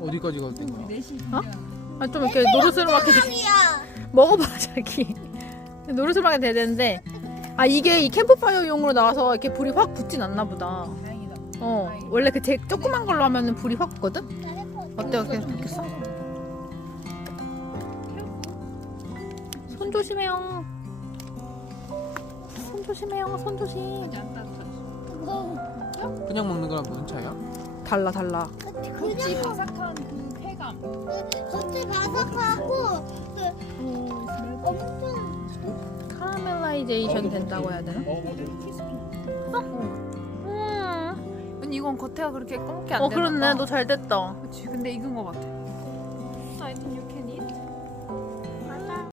어디까지 가도 된 거야? 어? 아, 좀 이렇게 노르스름하게 먹어봐 자기. 노르스름하게 돼야 되는데 이게 이 캠프파이어용으로 나와서 이렇게 불이 확 붙진 않나 보다. 원래 그 조그만 걸로 하면은 불이 확 붙거든? 어때요? 그냥 좋겠어? 손 조심해요. 손 조심해요. 손 조심. 그냥 먹는 거랑 무슨 차이야? 달라. 겉이 바삭한 그 쾌감. 겉이 바삭하고 엄청 카라멜라이제이션 된다고 해야 되나? 언니 이건 겉에가 그렇게 검게 안 되나 그렇네. 봐. 너 잘 됐다. 그치. 근데 익은 거 같아. I think you can